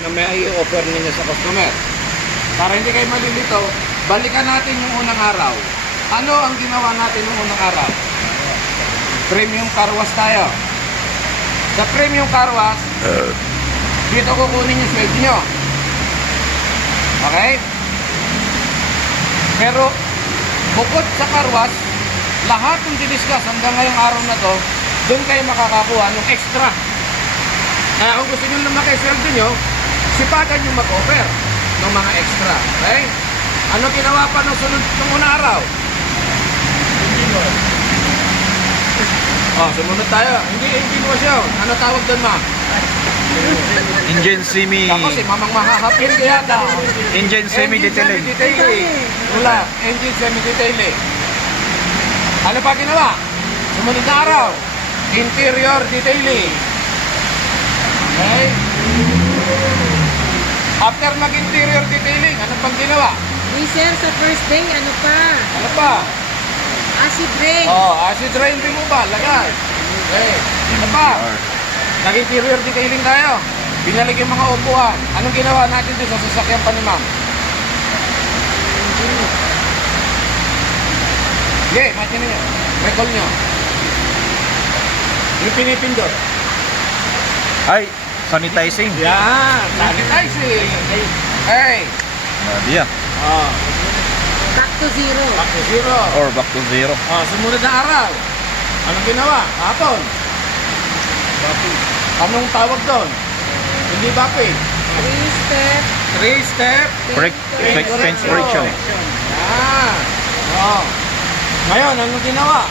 na may i-offer ninyo sa customer. Para hindi kayo malilito, balikan natin yung unang araw. Ano ang ginawa natin yung unang araw? Premium car wash tayo. Sa premium car wash, dito kukunin yung sweldo nyo. Okay? Pero, bukod sa car wash, lahat ng diniscuss hanggang ngayong araw na to, doon kayo makakakuha ng extra. Kaya kung gusto nyo lumaki sweldo nyo, sipagan yung mag-offer ng mga extra. Okay? Ano ginawa pa ng sunod ng unang araw? Sumunod tayo. Hindi wash yun. Ano tawag doon, ma'am? Engine semi. Ako si mamang mahahapin kaya daw. Engine semi detailing. Wala. Engine semi detailing. Ano pa ginawa? Sumunod na araw. Interior detailing. Okay? After mag-interior detailing, ano pang ginawa? Sir, sa first day, ano pa? Ano pa? Acid rain. Acid rain removal. Lagay. Okay. Ano pa? Nag-interior detailing tayo. Binalik yung mga upuan. Anong ginawa natin doon sa sasakyan pa ni ma'am? Okay, matyan nyo. Recall nyo. Yung pinipindot. Ay, sanitizing. Yan, sanitizing. Hey. Diya. Back to zero. Back to zero. Or back to zero. Sumunod na araw. Anong ginawa? Hapon. Anong tawag doon? Hindi bakit? 3-step. 3-step. Paint correction. Yan. Ngayon, anong ginawa?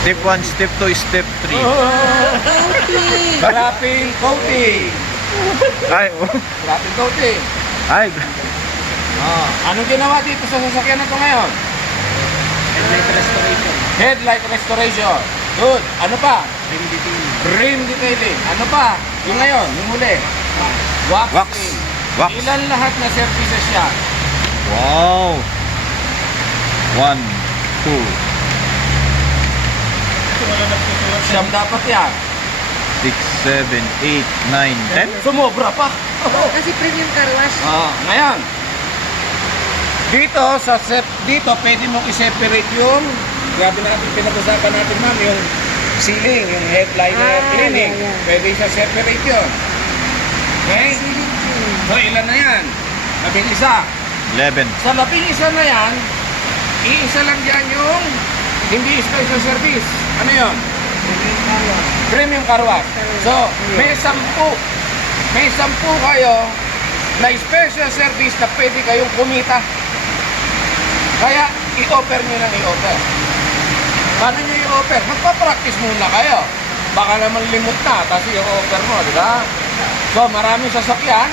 Step 1, step 2, step 3. Coating. Wrapping coating. Ay, Wrapping coating. ay. Anong ginawa dito sa sasakyan na ito ngayon? Headlight restoration. Headlight restoration. Good. Ano pa? Rim detailing. Ano pa? Yung ngayon, yung huli. Waxing. Wax. Ilan lahat na services yan? Wow. 1, 2, Siyam dapat yan. 6, 7, 8, 9, 10. Sumobra pa. Kasi premium car wash. Ngayon. Dito pwede mong i-separate yung grabe na natin pinag-usapan natin, ma'am, yung sealing, yung headliner cleaning. Yeah. Pwede separate yun. Okay? So, ilan na yan? 11. 11. Sa 11 na yan, iisa lang yan yung hindi special service. Ano yun? Premium car wash. So, may 10. May 10 kayo na special service na pwede kayong kumita. Kaya, i-offer nyo ng i-offer. Paano nyo i-offer? Magpa-practice muna kayo. Baka naman limot na, tapos i-offer mo, di ba? So, maraming sasakyan,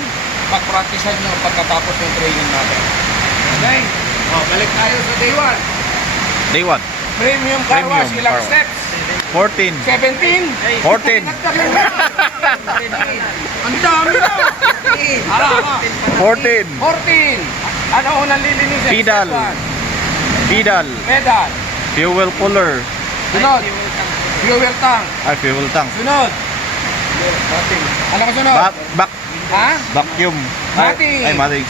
pag-practicean nyo pagkatapos ng training natin. Okay? Balik tayo sa day 1. Day 1. Premium car wash, Premium ilang car steps? 14. 17? 14. Ang dami na! Ara. 14. 14. Ano unang lilinisin? Pedal. Step one. Pedal. Pedal. Fuel cooler. Sunod. Fuel tank. Ay, fuel tank. Sunod. Ano ka sunod? Back. Ha? Vacuum. Mating. Ay, mating.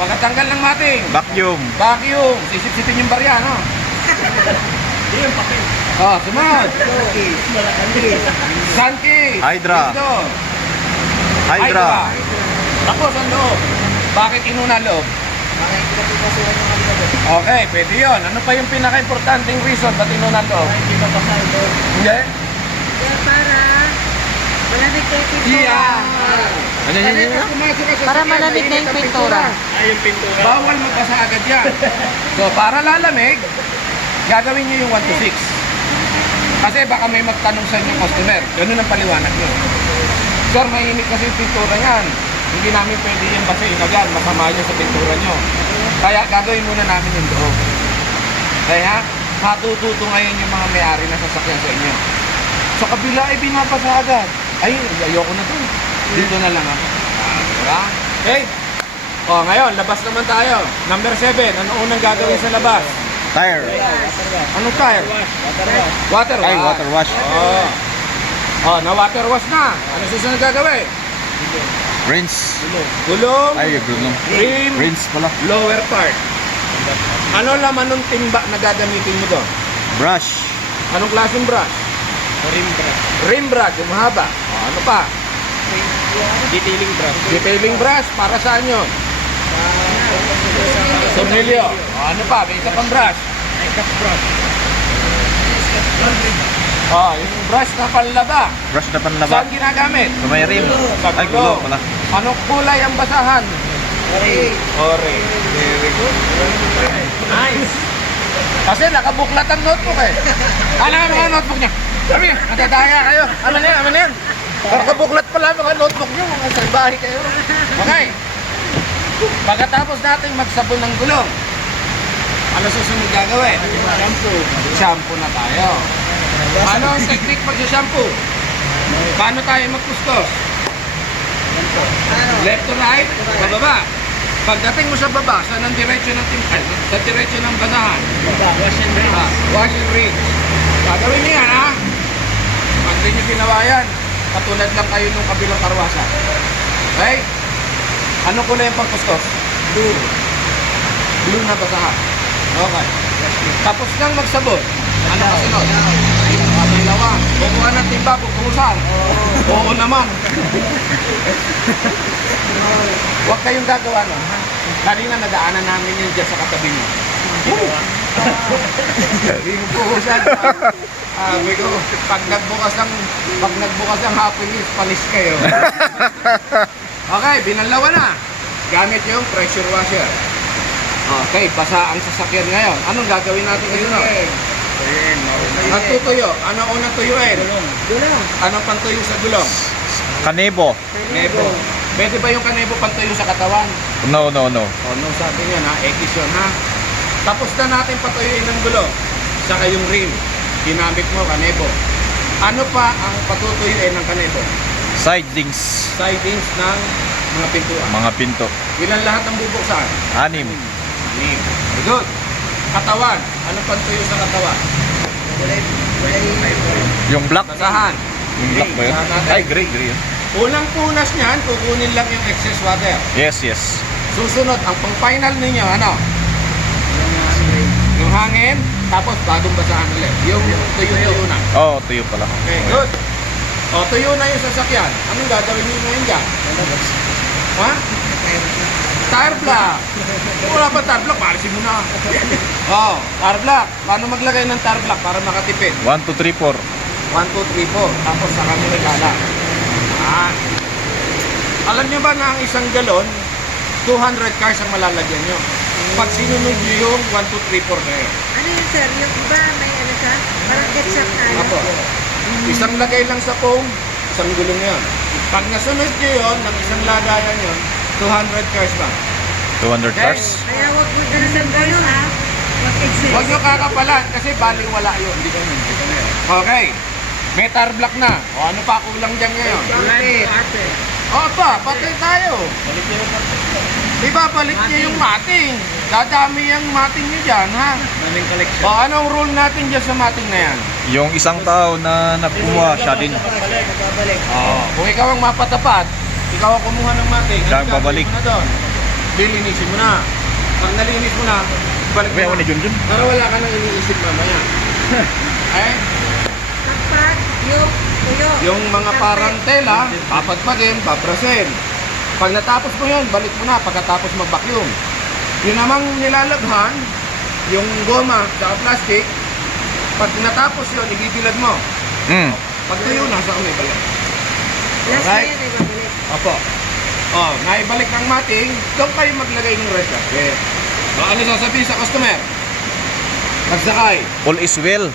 Pagkatanggal ng mating. Vacuum. Vacuum. Sisip-sipin yung barya, no? Sunod. Santi. Hydra. Dito. Hydra. Tapos ang loob. Bakit inuna loob? Okay, pwede yun. Ano pa yung pinaka-importanting reason ba't inuna loob? Hindi? Para malamig na yung pintura. Para malamig na yung pintura. Bawal magbasa agad yan. So, para lalamig, gagawin nyo yung 1 to 6. Kasi baka may magtanong sa inyo customer. Ganun ang paliwanag nyo. Sir, mainit kasi yung pintura niyan. Hindi namin pwede yung basahin agad. Masama yun sa pintura nyo. Kaya gagawin muna namin yung loob. Kaya, matututo ngayon yung mga may-ari na sasakyan sa inyo. Sa kabila ay binabasa agad. Ay, ayoko na to. Dito na lang ako. Diba? Okay? Ngayon, labas naman tayo. Number 7. Ano unang gagawin sa labas? Tire. Anong tire? Water wash. Ay, water wash. Oh, na water wash na. Ano susunod gagawin? Rinse. Gulong, Ay, gulong. rim, Rinse pala. lower part. Ano laman ng timba na gagamitin mo doon? Brush. Anong klaseng brush? Rim brush, yung mahaba. Oh, ano pa? Detailing brush. Detailing brush, para saan yun? Tornilyo. Oh, ano pa? May isa pang brush. Makeup brush. Oh, yung brush na panlaba. Brush na panlaba. Saan ginagamit? Sa may rim. Sa Ay, gulong pala. Anong kulay ang basahan? Okay. Orange. Very good. Nice. Kasi nakabuklat ang notebook eh. Ano ang mga notebook niya? Sabi, natadaya kayo. Ano na yan? Ano na yan? Nakabuklat pala mga notebook niyo. Mga salbahe kayo. Okay. Pagkatapos natin magsabon ng gulong, ano susunod gagawin? Shampoo. Shampoo na tayo. Ano ang technique pag-shampoo? Paano tayo magkustos? Left to right, bababa. Pagdating mo sa baba, sa ng diretso ng timpal, sa diretso ng basahan. Wash and rinse. Wash and rinse. Gagawin niyo yan, ha? Pag di nyo ginawa yan, katulad lang kayo nung kabilang karwasan. Okay? Ano ko na yung pagkustos? Blue. Blue na basahan. Okay. Tapos nang magsabon, ano kasunod? Dalawa. Kukuha ng timba, kukusan. Oo naman. Huwag kayong gagawa nun. Kanina nadaanan namin yun dyan sa katabi mo. Hindi mo kukusan. Sabi ko, pag nagbukas ang Happy Meals, panis kayo. Okay, binalawa na. Gamit yung pressure washer. Okay, basa ang sasakyan ngayon. Anong gagawin natin ngayon? Nagtutuyo. Ano unang tuyuin? Gulong. Anong pantuyo sa gulong? Kanebo. Kanebo. Pwede ba yung kanebo pantuyo sa katawan? No. No, sabi niya na, X yun ha. Tapos na natin patuyuin ng gulong. Saka yung rim. Ginamit mo, kanebo. Ano pa ang patutuyuin ng kanebo? Sidings. Sidings ng mga pintuan. Mga pinto. Ilan lahat ang bubuksan? 6. Very good. Katawan. Anong pantuyo sa katawan? Yung black. Basahan. Yung black ba yun? Basahan natin. Ay, gray yun. Unang punas niyan, kukunin lang yung excess water. Yes. Susunod, ang pang-final ninyo, ano? Yung hangin, tapos bagong basahan ulit. Yung tuyo-tuyo na. Oh, tuyo pala. Okay, good. O, tuyo na yung sasakyan. Anong gagawin niyo ngayon dyan? Ha? Tire block. Kung wala pa tire block, paalisin mo na. Oh, tire block. Paano maglagay ng tire block para makatipid? 1, 2, 3, 4. 1, 2, 3, 4. Tapos saka mo nagala. Alam niyo ba na ang isang galon, 200 cars ang malalagyan nyo. Pag sinunod nyo yung 1, 2, 3, 4 na yun. Ano yun, sir? Yung iba, may ano siya? Parang ketchup na ano? Apo. Isang lagay lang sa foam, isang gulong yun. Pag nasunod nyo yun, ng isang lagayan yun, 200 cars ba? 200 Okay. cars. Kaya huwag mo ganun ng gano'n, ha? Mag-exist. Huwag nyo kakapalan kasi baling wala yun. Okay. May tar block na. O ano pa kulang dyan ngayon? Carpet. O pa, patay tayo. Ibabalik nyo yung mating. Dadami yung mating nyo dyan, ha? Daming collection. O anong rule natin dyan sa mating na yan? Yung isang tao na nakuha, siya din. Babalik. Kung ikaw ang mapatapat, ikaw ang kumuha ng mating. Siya ang ano gagawin babalik. mo na doon? Lilinisin mo na. Pag nalinis mo na, balik May mo ako na. ni Junjun. Para wala ka nang iniisip mamaya. Eh? Takpat, yung tuyo. Yung mga parang tela, papadpadin, pabrasin. Pag natapos mo yun, balik mo na pagkatapos mag-vacuum. Yun namang nilalaghan, yung goma sa plastic, pag natapos yun, ibibilad mo. Pag tuyo na, sa may balik. Last na Alright. yan, ay babalik. Opo. Naibalik ng mating, doon kayo maglagay ng rest gasket. Ano sasabihin sa customer? Nagsakay. All is well.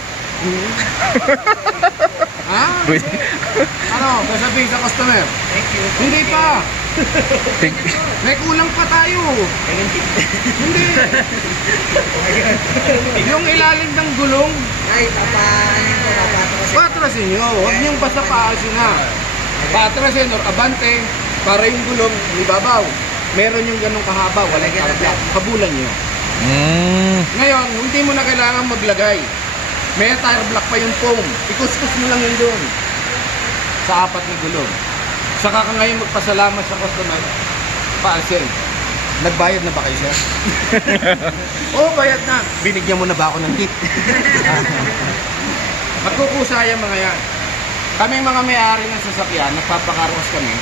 Ha? Ano sasabihin sa customer? Thank you. Hindi pa. Thank May kulang pa tayo. Hindi. Yung ilalim ng gulong, Ay, papanin ko, papatrasin. patrasin nyo. Huwag niyong basta paasin na. Patrasin or abante para yung gulong ibabaw. Meron yung ganong kahaba, walang karabyak. Kabulan nyo. Ngayon, hindi mo na kailangan maglagay. May tire block pa yung foam. Ikuskus mo lang yun doon. sa 4 na gulong. Saka ka ngayon magpasalamat sa customer, Pasen, nagbayad na ba kayo, sir? Oo, bayad na. Binigyan mo na ba ako ng tip? Magkukusaya mga yan. Kami mga may-ari ng sasakyan, nagpapakarwas kami.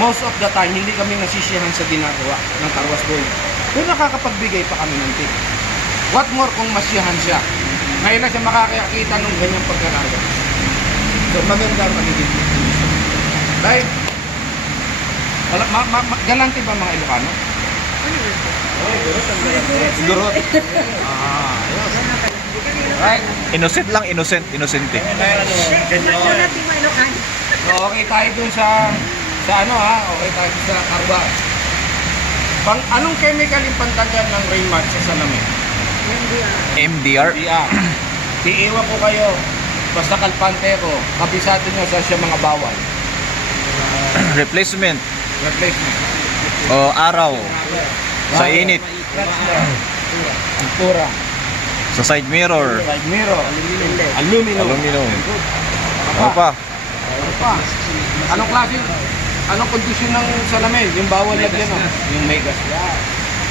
Most of the time, hindi kami nasisiyahan sa ginagawa ng karwas boy. Kung nakakapagbigay pa kami ng tip. What more kung masiyahan siya? Ngayon na siya makakakita ng ganyang pagkakarga. So maganda ang magiging condition. Right? Galante ba mga Ilocano? Gurot. Right? Innocent lang, inosente. Wala natin mo Ilocano. So okay tayo dun sa ano ha? Okay tayo dun sa karba. Anong chemical yung pantanggal ng rain mark sa salamin? MDR. Yeah. Iiwan ko kayo. Basta kalpante ko. Kabisado nyo sa siya mga bawal. Replacement. Replacement. O araw. Sa init. Altura. Sa side mirror. Side mirror. Aluminum. Aluminum. Ano pa? Ano pa? Anong klase? Anong kondisyon ng salamin? Yung bawal lagyan mo? Yung may gas. Yeah.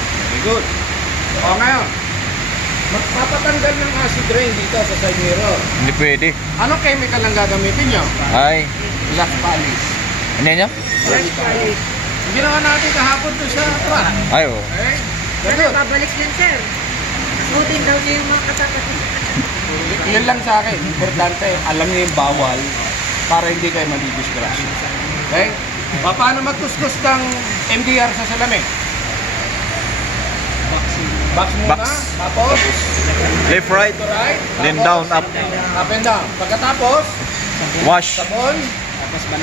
Very good. O ngayon, magpapatanggal ng acid rain dito sa side mirror. Hindi pwede. Anong chemical ang gagamitin nyo? Ay. Black polish. Ano niya? Hindi naman natin kahapon doon sa truck. Ay, oh. Okay? Pero Good. babalik yan, sir. Suotin daw niya yung mga katapat. Yun lang sa akin. Importante, alam niyo yung bawal para hindi kayo madidisgrasya. Okay? Paano magkuskus ng MDR sa salamin? Box muna. Box. Tapos, Left, right. to right. Then Tapos, down, up. Up and down. Pagkatapos, Wash. sabon.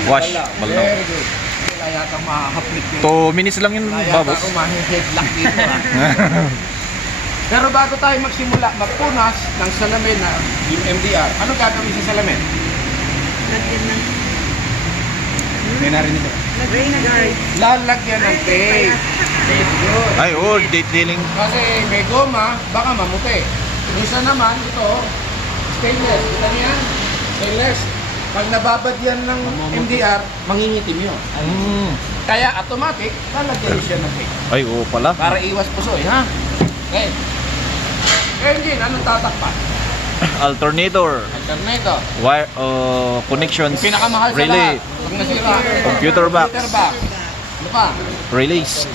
Wash. Baldaw. Very good. Wala yata mahahaplit yun. 2 minutes lang yun, Wala yata babos. ako mahi-headlock dito. Pero bago tayo magsimula, magpunas ng salamin na yung MDR. Ano gagawin sa salamin? Lagyan ng May narinig ko. rain guard. Lalagyan ng tape. Yun. Ay, oh, detailing. Kasi may goma, baka mamuti. Isa naman, ito, stainless. Kita niyo yan? Stainless. Pag nababad yan ng MDR, mangingitim yun. Kaya automatic, lalagyan siya ng tape. Ay, oo pala. Para iwas pusoy, ha? Okay. Engine, anong tatakpan? Alternator. Alternator. Wire, connections. Pinakamahal sa Relay. lahat. Pag nasira. Computer box. Computer box. Ano pa? Released.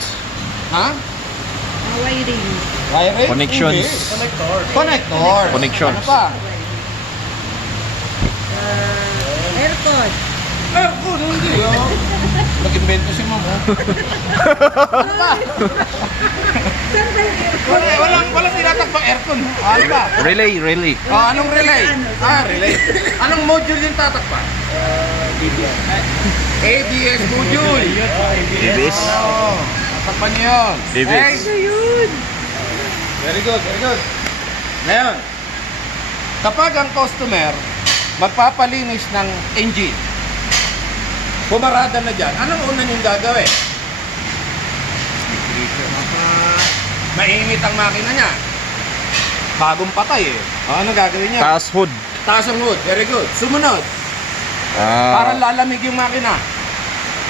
Ha? Wiring. Wiring? Connections. Hindi. Connector. Connections. Ano pa? Aircon. Aircon, hindi yun. Nag-invento si Mamo. Ano pa? Saan ba yung aircon? Walang tinatakpang aircon. Ano ba? Relay. Oh, anong relay? Relay. Anong module yung tatakpan? ABS module. ABS. Oo. Tatakpan niyo yun. ABS. Ano yun? Very good. Ngayon, kapag ang customer magpapalinis ng engine, pumarada na dyan, anong una niyong gagawin? Mainit ang makina niya. Bagong patay eh. Ano gagawin niya? Taas hood. Taas ang hood. Very good. Sumunod. Para lalamig yung makina.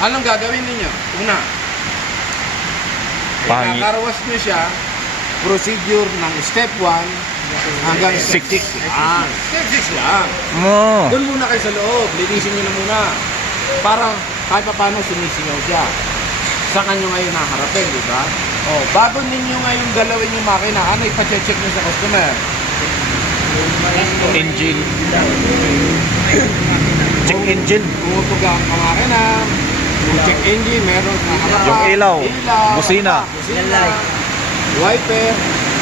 Anong gagawin ninyo? Una. Pangit. Nakarwas niyo siya. Procedure ng step 1 hanggang step 6 lang. Step 6 lang. Oh. Doon muna kayo sa loob. Linisin nyo na muna. Para kahit pa paano sinisingaw siya. Saan nyo ngayon naharapin, di ba? O, bago ninyo ngayon galawin yung makina, ano ipacheck nyo sa customer? Engine. Check engine. Tumutuga ang makina. Check engine, meron sa harapan. Yung ilaw. Busina. Wiper.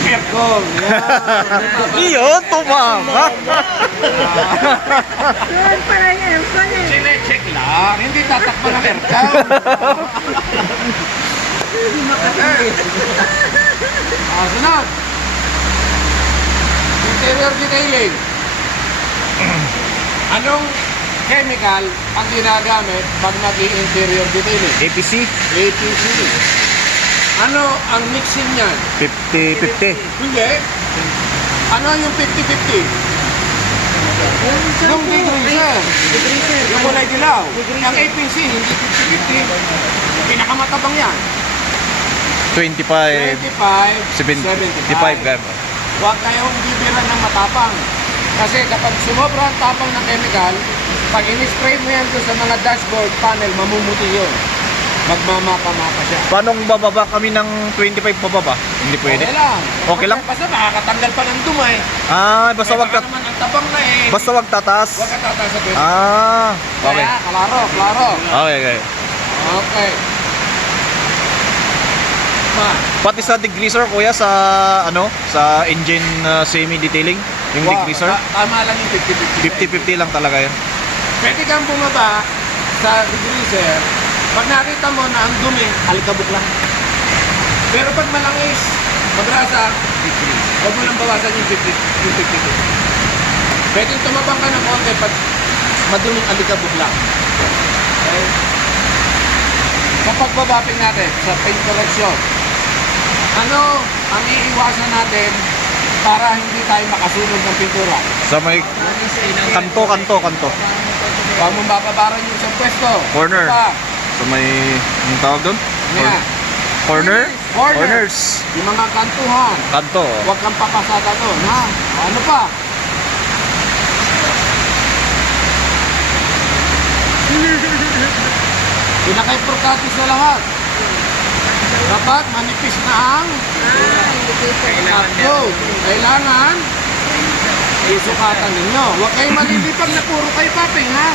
Aircon. Yan. Iyon, tumama. Doon pala yung aircon eh. Sine-check lang. Hindi tatakpan ng aircon. Sunod. Interior detailing. Anong chemical ang ginagamit pag nag-i-interior detailing? APC. APC. Ano ang mixing niyan? 50-50. Hindi. Ano yung 50-50? Yung degreaser. Degreaser. Yung kulay dilaw. Degreaser. Ang APC, hindi 50-50. Pinakamatabang yan. 25, 25, 75 gram. Huwag kayong bibira ng matapang. Kasi kapag sumobra ang tapang ng chemical, pag in-spray mo yan doon sa mga dashboard panel, mamumuti yun. Magmamapa-mapa siya. Paano kung bababa kami ng 25 pababa? Hindi pwede. Okay lang. Okay lang? Basta nakakatanggal pa ng dumay. Basta wag Baka naman ang tabang na eh. basta wag tataas. Huwag ka tataas sa 20. Okay. Kaya, klaro. Okay, okay. Okay. Pa. Pati sa degreaser kuya sa sa engine semi detailing, yung degreaser, Tama lang yung 50-50. 50-50 lang talaga 'yan. Pwede kang bumaba sa degreaser. Pag nakita mo na ang dumi, alikabok lang. Pero pag malangis, magrasa, huwag mo nang bawasan yung 50. Pwede tumabang ka ng konti pag maduming alikabok lang. Okay? Kapag babapin natin sa paint correction, ano ang iiwasan natin para hindi tayo makasunod ng pintura? Sa may kanto. Huwag mong bababaran yung isang pwesto. Corner. Pa, Sa may yung tawag doon? Yan. Corner? Corner. Corners. Yung mga kantuhan. Kanto. Huwag kang papasada doon, ha? O, ano pa? Pinaka-importante sa lahat. Dapat manipis na ang upload. Kailangan isukatan ninyo. Huwag kayo malilipag na puro kayo popping, ha?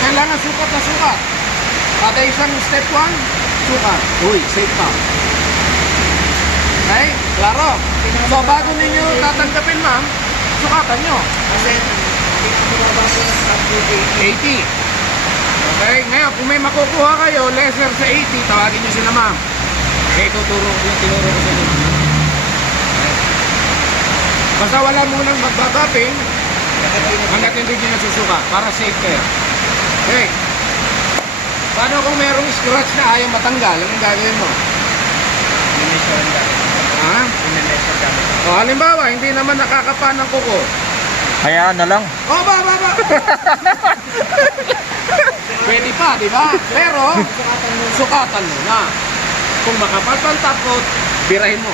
Kailangan sukat na sukat. Kada isang step 1, sukat. Uy, safe pa. Okay? Klaro. So, bago ninyo tatanggapin, ma'am, sukatan nyo. Kasi, 80. Okay? Ngayon, kung may makukuha kayo, lesser sa 80, tawagin nyo sila, ma'am. Okay, tinuro ko sa inyo. Basta wala munang magbabaping, hanggat hindi nyo nasusuka, para safe kayo. Okay. Paano kung merong scratch na ayaw matanggal? Anong gagawin mo? Ha? O, halimbawa, hindi naman nakakapa ng kuko. Hayaan na lang. O, ba. Pwede pa, di ba? Pero, sukatan mo na. Kung makapal pa ang top coat, birahin mo.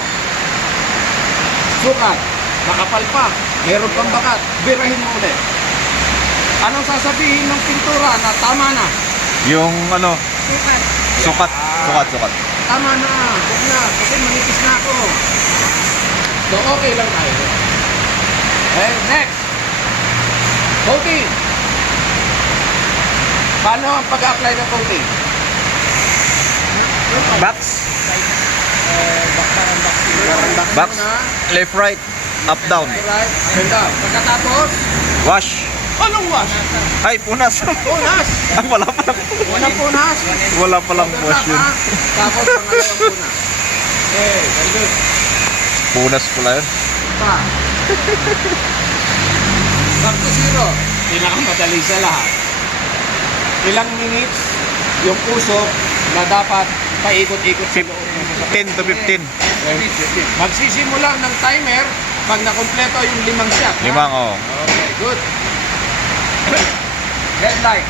Sukat. Makapal pa. Meron pang bakat. Birahin mo ulit. Anong sasabihin ng pintura na tama na? Yung Sukat. sukat. Tama na. Huwag na. Kasi manipis na ako. So, okay lang tayo. Okay, next. Coating. Paano ang pag-apply ng coating? Box. Box. Left, right, up, down. Right, and down. Pagkatapos, Wash. anong wash? Ay, punas. Punas. Wala pa lang. Unang punas. Wala pa lang wash yun. Tapos pangalawang punas. Okay, very good. Punas pala yun. Pa. Back to zero. Pinakamadali sa lahat. Ilang minutes yung puso na dapat paikot-ikot sa loob. 10 to 15. Magsisimula ng timer pag nakompleto yung 5 shot. ha? Limang, oh. Okay, good. Headlight.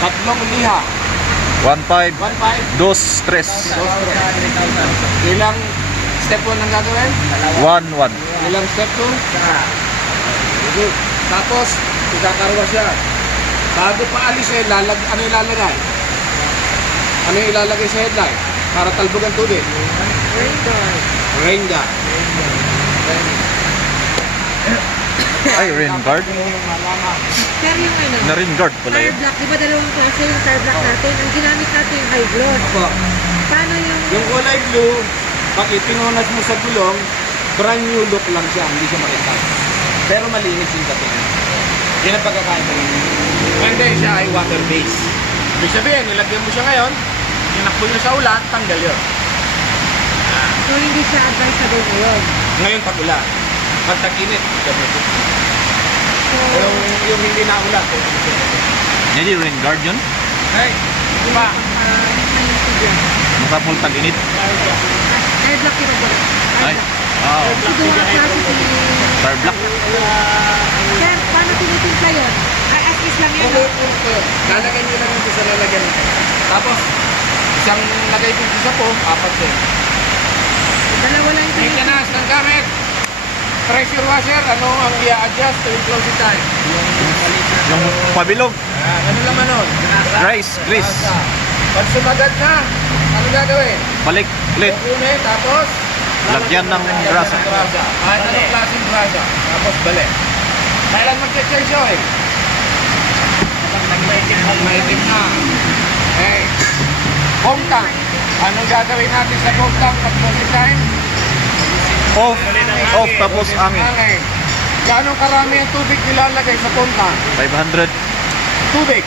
Tatlong liha. 1.5. 1.5. Dos, tres. Ilang step 1 ang gagawin? 1. Ilang step 2? Good. Tapos, ikakarwa siya. Bago pa alis eh, ano ilalagay? Ano yung ilalagay sa headlight? Para talbog ang tubig. Rain guard. Ay, rain guard. Pero yung Na rain guard pala tire yun. block, di ba dalawang klase yung tire block natin? Ang ginamit natin yung high gloss. Ako, Paano yung... yung kulay blue, pag ipinunas mo sa gulong, brand new look lang siya, hindi siya makita. Pero malinis yung dating. Yan ang pagkakain. Hindi siya ay water-based. Ibig sabihin, nilagyan mo siya ngayon, inakbo niya sa ulan, tanggal yun. So, hindi siya advisable ngayon. Ngayon pag ulan. Pag tag-init, gamitin. So, Yung hindi na ulan. Hindi rain guard yun. Hey, pa. may tubig. Makapul tag-init. Tire block yung nagawa. Ay. Tire block. Wow. So, duwa klase si Star Black. Sir, paano tinitimpla yun? Ay, as is lang yan. Okay, okay. Lalagyan nyo lang yung sa lalagyan. Tapos, isang lagay dito sa po, apat din. Dalawa lang yung tinitimpla. Maintenance ng gamit. Pressure washer, ano ang i-adjust to close it time? Yung pabilog. Ano naman nun? Rice, grease. Pag sumagat na, ano gagawin? Balik, ulit. Kukunin, tapos Lagyan ng grasa. Kahit anong klaseng grasa. Tapos balik. Kailan mag-change oil? Pag maitim na. Okay. Foam tank. Anong gagawin natin sa foam tank pag closing time? Off, off, tapos angin. Gano'ng karami ang tubig nilalagay sa foam tank? 500. Tubig.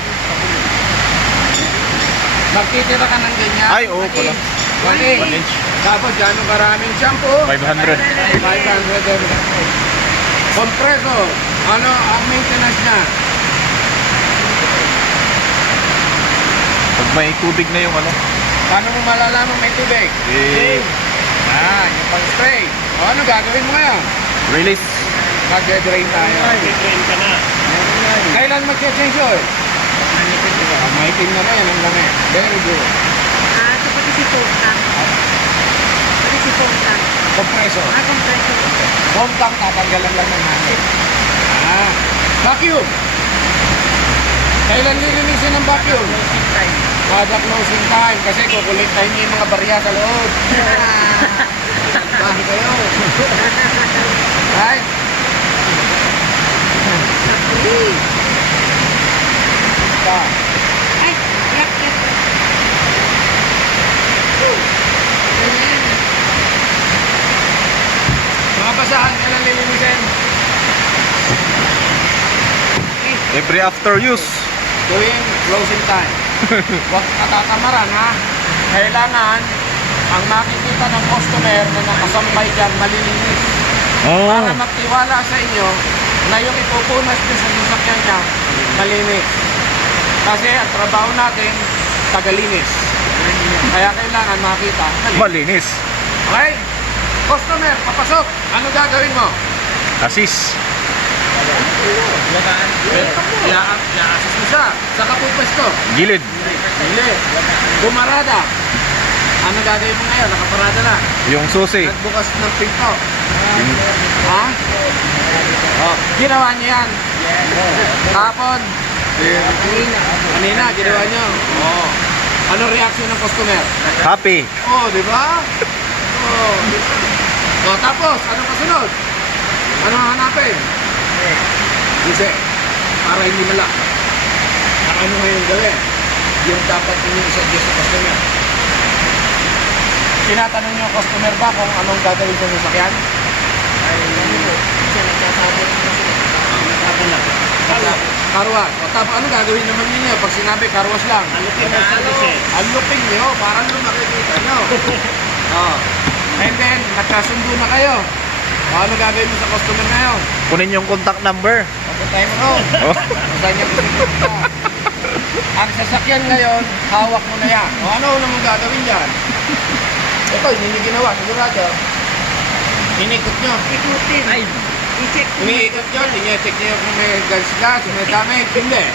Magtitira ka ng ganyan. Ay, oo pala. 1 1 inch. Tapos gano'ng karaming shampoo? 500. 500 Compressor. Ano ang maintenance na? Pag may tubig na yung ano. Paano mo malalaman may tubig? Eh, Yung pang-spray. O ano gagawin mo ngayon? release. Mag-drain tayo. Train ka na. Kailan mag-change oil? Pag maitim na yan ang dami. Very good. Ah, ito pati si foam tank. Pati si foam tank. Compressor. Ah, compressor. Foam tank, tatanggalan lang ng hangin. Vacuum. Kailan lilinisin ng vacuum? Kada closing time. Kasi kukuliktahin niyo yung mga barya sa loob. Bahay kayo. Right? Pa. Ay, yak, yak. Ayan. Mga basahan, kailan lilinisin? Every after use. Tuwing closing time. Huwag katatamaran ha. Kailangan ang makikita ng customer na nakasampay dyan malilinis. Oh. Para magtiwala sa inyo na yung ipupunas nyo sa sasakyan niya malinis. Kasi ang trabaho natin tagalinis. Kaya kailangan makita malinis. Malinis. Okay? Customer, papasok. Ano gagawin mo? Assist. I-assist mo siya. Saka pupwesto. Gilid. Hindi. Bumarada. Ano gagawin mo ngayon? Nakaparada na. Yung susi. Nagbukas ng pinto. Ha? Oh, ginawa niyo yan. Hapon. Kanina, ginawa niyo. Oh. Ano reaction ng customer? Happy. Oh, di ba? Oh. Oh, tapos, ano kasunod? Ano hanapin? Susi. Para hindi malak. Ang ano ngayon gawin? Yung dapat ninyo i-suggest sa customer. Tinatanong niyo ang customer ba kung anong gagawin sa sasakyan? Ay, ano po? Kasi nagsasabi ng sabi lang. Karwas. O tapos ano gagawin naman ninyo pag sinabi karwas lang? Alupin na services. Alupin niyo para naman makikita niyo. Oh. And then, nagkasundo na kayo. O ano gagawin mo sa customer na yun? Kunin yung contact number. Papuntay mo ron. Oh. Saan niya pupunta? Ang sasakyan ngayon, hawak mo na yan. O ano naman gagawin dyan? Ito, hindi niyo ginawa. Sigurado. Inikot nyo. Ikutin. Ay. I-check mo. Iniikot nyo. Ine-check nyo kung may gas, may damage. Hindi.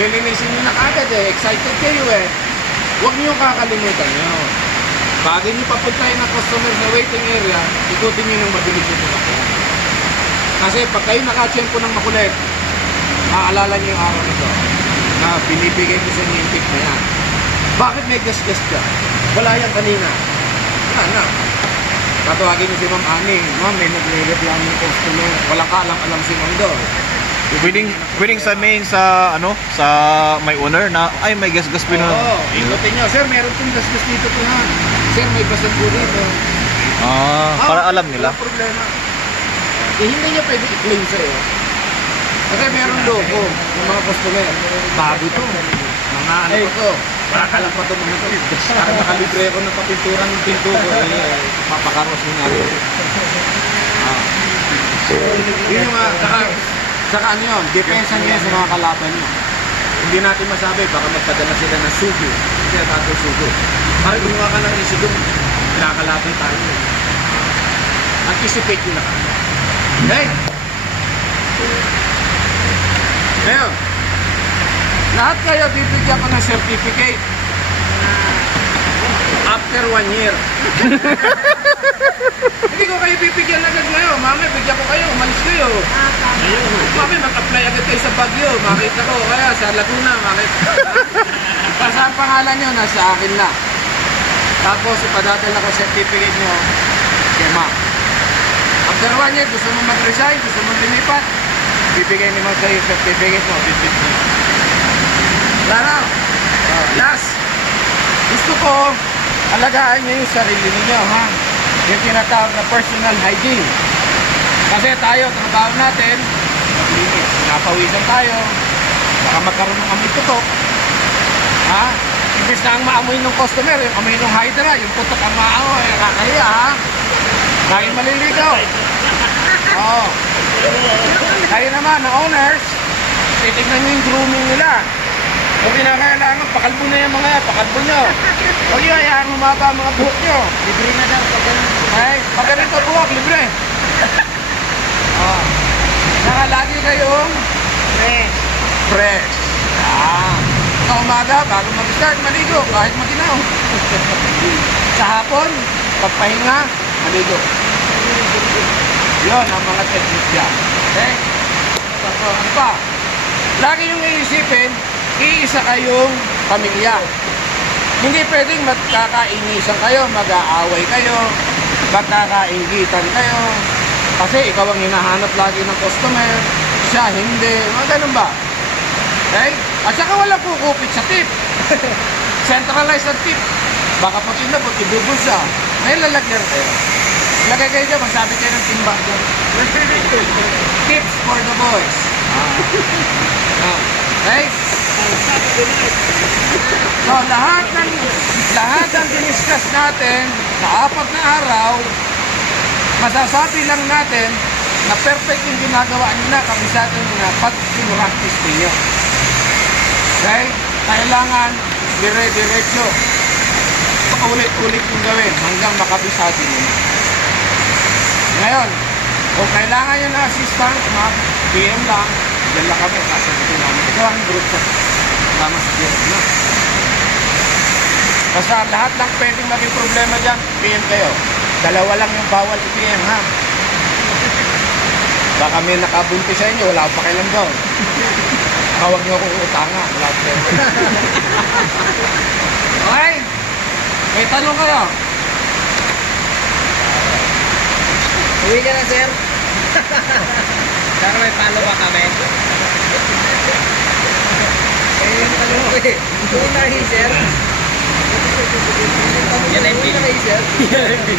Lilinisin nyo na kagad eh. Excited kayo eh. Huwag nyo kakalimutan nyo. Bago nyo papuntahin ng customer sa waiting area, ikutin nyo ng mabilis yung sasakyan. Kasi pag kayo nakatiyempo ng makulit, maaalala nyo yung araw nito na binibigay ko sa inyo yung tip na yan. Bakit may gas-gas ka? Wala yan kanina. Wala na. Tatawagin niyo si Ma'am Ani. Ma'am, may nagre-reklamo yung customer. Walang kaalam-alam si Ma'am Do. Pwedeng sabihin sa ano, sa may owner na ay may gas-gas pino. Oo. Ikutin nyo. Sir, meron pong gas-gas dito po yan. Sir, may basag po dito. Para alam nila. Walang problema. Eh, hindi niya pwede i-claim sa'yo. Kasi meron loko ng mga customer. Bago to. Mga ano pa to. Makakalak pa to mga to. Para nakalibre ako ng papintura ng pinto ko. Papakaros mo natin. Yun yung mga, saka ano yun, depensa niya sa mga kalaban niyo. Hindi natin masabi, baka magpadala sila ng sugo. Kasi natin sugo. Para gumawa ka ng issue doon, nakakalaban tayo. Anticipate nyo na kami. Okay? Ngayon, lahat kayo bibigyan ko ng certificate after 1 year. Hindi ko kayo bibigyan agad ngayon. Mami, bigyan ko kayo. Umalis kayo. Mami, mag-apply agad kayo sa Baguio. Makita ko. Kaya sa Laguna, makita. Basta ang pangalan nyo, nasa akin na. Tapos, ipadadala ko certificate nyo kay ma'am. After 1 year, gusto mo mag-resign, gusto mo lumipat, bibigay ni ma'am sa'yo yung certificate mo, 50. Laro, last, gusto ko, alagaan nyo yung sarili ninyo, ha? Yung tinatawag na personal hygiene. Kasi tayo, trabaho natin, maglinis, napawisan tayo, baka magkaroon ng amoy tutok. Ha? Imbis na ang maamoy ng customer, yung amoy ng hydra, yung tutok ang maamoy, nakakahiya, ha? Lagi maliligaw. Oo. Kayo naman, na owners, titignan nyo yung grooming nila. Kung kinakailangan, pakalbo na yung mga yan, pakalbo nyo. Huwag yung hayaan humaba ang mga buhok nyo. Libre na daw pag ganun. Ay, pag ganito buhok, libre. Saka lagi kayong fresh. Sa umaga, bago mag-start, maligo, kahit maginaw. Sa hapon, pagpahinga, maligo. Yun ang mga technique dyan. Okay? So, ano pa? Lagi yung iisipin, iisa kayong pamilya. Hindi pwedeng magkakainisan kayo, mag-aaway kayo, magkakaingitan kayo. Kasi ikaw ang hinahanap lagi ng customer, siya hindi. Mga ganun ba? Okay? At saka wala kukupit sa tip. Centralized ang tip. Baka pag inabot, ibubul siya. May lalagyan kayo. Lagay kayo dyan, magsabi kayo ng timba dyan. Tips for the boys. Okay? So, lahat ng diniscuss natin sa 4 na araw, masasabi lang natin na perfect yung ginagawa nyo na, kabisado nyo na pag pinuractice ninyo. Okay? Kailangan dire-diretso. Paulit-ulit yung gawin hanggang makabisado nyo na. Ngayon, kung kailangan nyo na assistance, PM lang, dyan lang kami, sasagutin namin. Ito ang group ko. Tama sa PM na. Basta lahat lang pwedeng maging problema dyan, PM kayo. 2 lang yung bawal i-PM, ha? Baka may nakabunti sa inyo, wala pa kailan doon. Kawag nyo akong utangan, wala pa kayo. Okay? May tanong kayo. Uwi ka na, sir. Saka may follow ba kami? Eh, yung tanong ko eh. Uwi na rin, sir. Yan na yung pin. Yan na yung pin.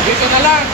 Dito na lang.